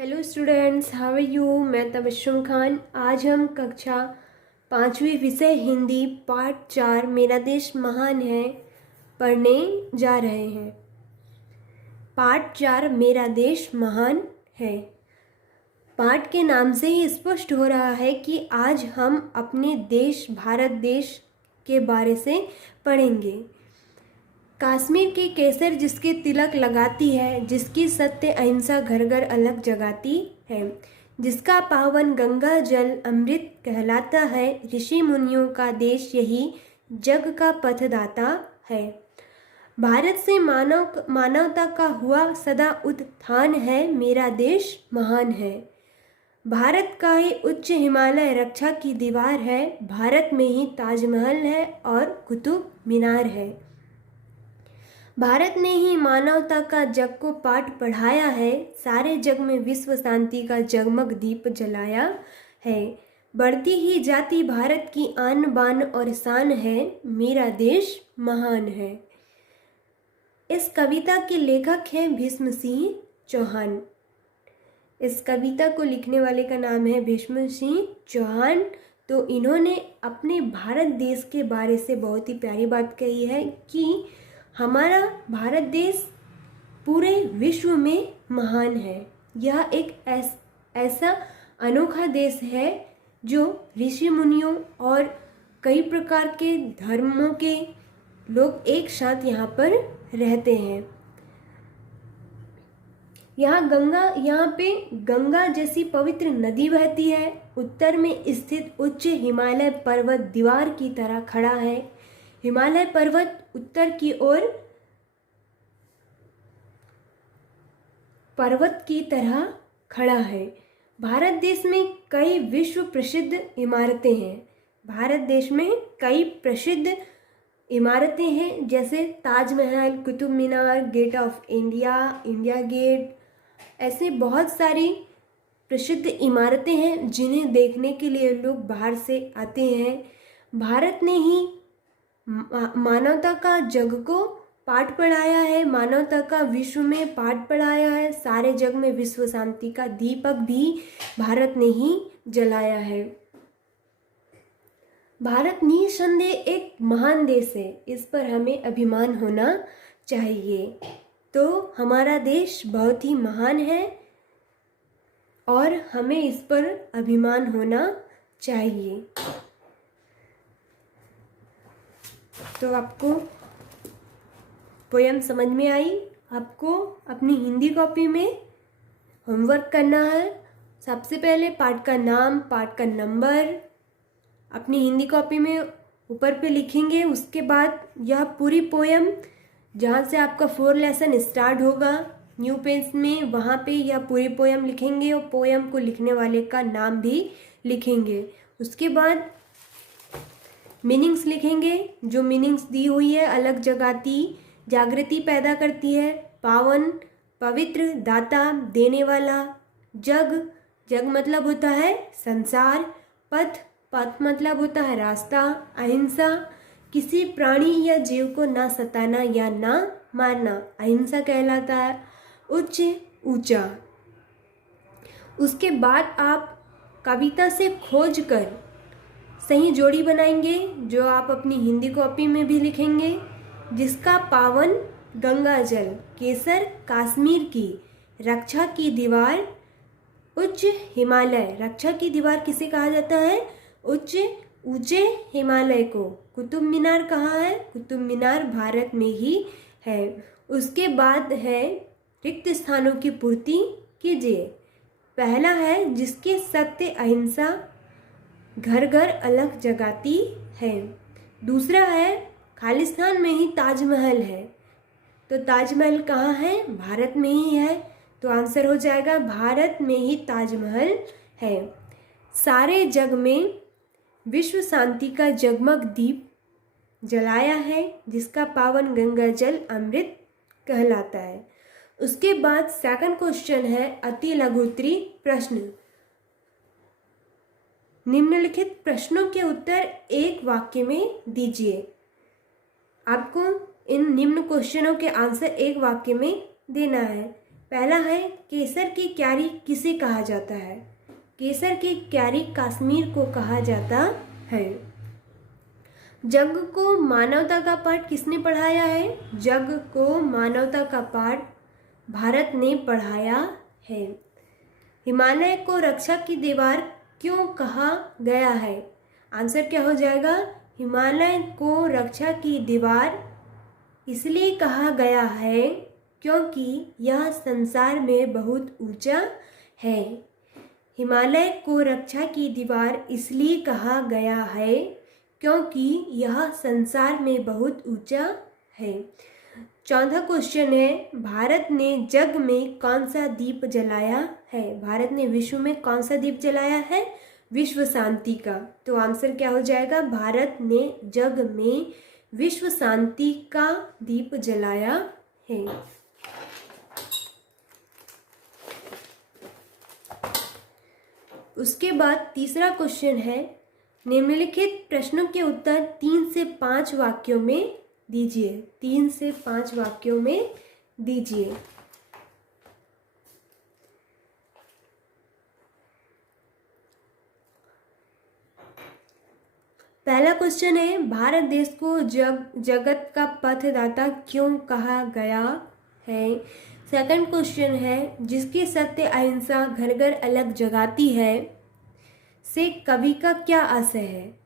Hello students, how are you. मैं तबस्सुम खान। आज हम कक्षा 5वीं विषय हिंदी पाठ 4 मेरा देश महान है पढ़ने जा रहे हैं। पाठ 4 मेरा देश महान है। पाठ के नाम से ही स्पष्ट हो रहा है कि आज हम अपने देश भारत देश के बारे से पढ़ेंगे। कश्मीर की केसर जिसके तिलक लगाती है, जिसकी सत्य अहिंसा घर घर अलग जगाती है, जिसका पावन गंगा जल अमृत कहलाता है, ऋषि मुनियों का देश यही जग का पथदाता है। भारत से मानवता का हुआ सदा उत्थान है, मेरा देश महान है। भारत का ही उच्च हिमालय रक्षा की दीवार है, भारत में ही ताजमहल है और कुतुब मीनार है। भारत ने ही मानवता का जग को पाठ पढ़ाया है, सारे जग में विश्व शांति का जगमग दीप जलाया है। बढ़ती ही जाती भारत की आन बान और शान है, मेरा देश महान है। इस कविता के लेखक हैं भीष्म सिंह चौहान। इस कविता को लिखने वाले का नाम है भीष्म सिंह चौहान। तो इन्होंने अपने भारत देश के बारे से बहुत ही प्यारी बात कही है कि हमारा भारत देश पूरे विश्व में महान है। यह एक ऐसा अनोखा देश है जो ऋषि मुनियों और कई प्रकार के धर्मों के लोग एक साथ यहाँ पर रहते हैं। यहाँ पे गंगा जैसी पवित्र नदी बहती है। उत्तर में स्थित उच्च हिमालय पर्वत दीवार की तरह खड़ा है। हिमालय पर्वत उत्तर की ओर पर्वत की तरह खड़ा है। भारत देश में कई विश्व प्रसिद्ध इमारतें हैं। भारत देश में कई प्रसिद्ध इमारतें हैं, जैसे Taj Mahal, Qutub Minar, Gate of India, India Gate. ऐसे बहुत सारी प्रसिद्ध इमारतें हैं जिन्हें देखने के लिए लोग बाहर से आते हैं। भारत ने ही मानवता का जग को पाठ पढ़ाया है, मानवता का विश्व में पाठ पढ़ाया है। सारे जग में विश्व शांति का दीपक भी भारत ने ही जलाया है। भारत निसंदेह एक महान देश है, इस पर हमें अभिमान होना चाहिए। तो हमारा देश बहुत ही महान है और हमें इस पर अभिमान होना चाहिए। तो आपको पोयम समझ में आई। आपको अपनी हिंदी कॉपी में होमवर्क करना है। सबसे पहले पाठ का नाम, पाठ का नंबर अपनी हिंदी कॉपी में ऊपर पे लिखेंगे। उसके बाद यह पूरी पोयम जहाँ से आपका 4 लेसन स्टार्ट होगा न्यू पेज में, वहाँ पे यह पूरी पोयम लिखेंगे और पोयम को लिखने वाले का नाम भी लिखेंगे। उसके बाद मीनिंग्स लिखेंगे। जो मीनिंग्स दी हुई है, अलग जगाती, जागृति पैदा करती है, पावन, पवित्र, दाता, देने वाला, जग, जग मतलब होता है संसार, पथ, पथ मतलब होता है रास्ता, अहिंसा, किसी प्राणी या जीव को ना सताना या ना मारना, अहिंसा कहलाता है, उच्च, ऊंचा। उसके बाद आप कविता से खोज कर सही जोड़ी बनाएंगे, जो आप अपनी हिंदी कॉपी में भी लिखेंगे। जिसका पावन गंगा जल, केसर कश्मीर की, रक्षा की दीवार, उच्च हिमालय। रक्षा की दीवार किसे कहा जाता है? उच्च ऊंचे हिमालय को। कुतुब मीनार कहाँ है? कुतुब मीनार भारत में ही है। उसके बाद है रिक्त स्थानों की पूर्ति कीजिए। पहला है जिसकी सत्य अहिंसा घर घर अलग जगाती है। दूसरा है खालिस्तान में ही ताजमहल है। तो ताजमहल कहाँ है? भारत में ही है। तो आंसर हो जाएगा भारत में ही ताजमहल है। सारे जग में विश्व शांति का जगमग दीप जलाया है, जिसका पावन गंगा जल अमृत कहलाता है। उसके बाद सेकंड क्वेश्चन है अति लघुत्तरी प्रश्न। निम्नलिखित प्रश्नों के उत्तर एक वाक्य में दीजिए। आपको इन निम्न क्वेश्चनों के आंसर एक वाक्य में देना है। पहला है केसर की क्यारी किसे कहा जाता है? केसर की क्यारी कश्मीर को कहा जाता है। जग को मानवता का पाठ किसने पढ़ाया है? जग को मानवता का पाठ भारत ने पढ़ाया है। हिमालय को रक्षा की दीवार क्यों कहा गया है? आंसर क्या हो जाएगा? हिमालय को रक्षा की दीवार इसलिए कहा गया है क्योंकि यह संसार में बहुत ऊंचा है। हिमालय को रक्षा की दीवार इसलिए कहा गया है क्योंकि यह संसार में बहुत ऊंचा है। चौथा क्वेश्चन है, भारत ने जग में कौन सा दीप जलाया है? भारत ने विश्व में कौन सा दीप जलाया है? विश्व शांति का। तो आंसर क्या हो जाएगा? भारत ने जग में विश्व शांति का दीप जलाया है। उसके बाद तीसरा क्वेश्चन है, निम्नलिखित प्रश्नों के उत्तर 3 से 5 वाक्यों में दीजिए। 3 से 5 वाक्यों में दीजिए। पहला क्वेश्चन है, भारत देश को जगत का पथदाता क्यों कहा गया है? सेकंड क्वेश्चन है, जिसकी सत्य अहिंसा घर घर अलग जगाती है से कवि का क्या आशय है?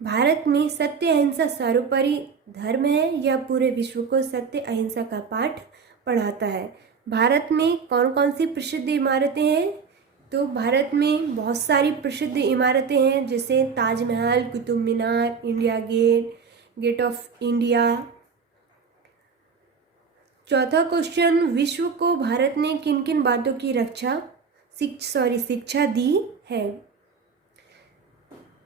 भारत में सत्य अहिंसा सर्वोपरि धर्म है, यह पूरे विश्व को सत्य अहिंसा का पाठ पढ़ाता है। भारत में कौन कौन सी प्रसिद्ध इमारतें हैं? तो भारत में बहुत सारी प्रसिद्ध इमारतें हैं, जैसे Taj Mahal, Qutub Minar, India Gate, Gate of India. चौथा क्वेश्चन, विश्व को भारत ने किन किन बातों की शिक्षा दी है?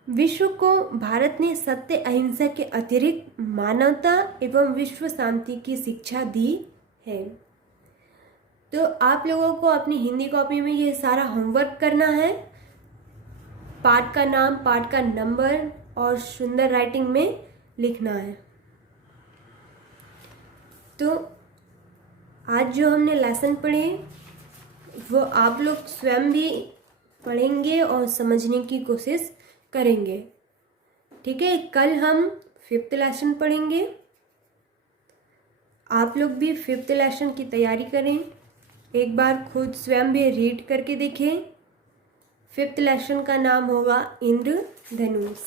विश्व को भारत ने सत्य अहिंसा के अतिरिक्त मानवता एवं विश्व शांति की शिक्षा दी है। तो आप लोगों को अपनी हिंदी कॉपी में ये सारा होमवर्क करना है। पाठ का नाम, पाठ का नंबर और सुंदर राइटिंग में लिखना है। तो आज जो हमने लेसन पढ़े वो आप लोग स्वयं भी पढ़ेंगे और समझने की कोशिश करेंगे। ठीक है, कल हम 5th लेसन पढ़ेंगे। आप लोग भी 5th लेसन की तैयारी करें, एक बार खुद स्वयं भी रीड करके देखें। 5th लेसन का नाम होगा इंद्रधनुष।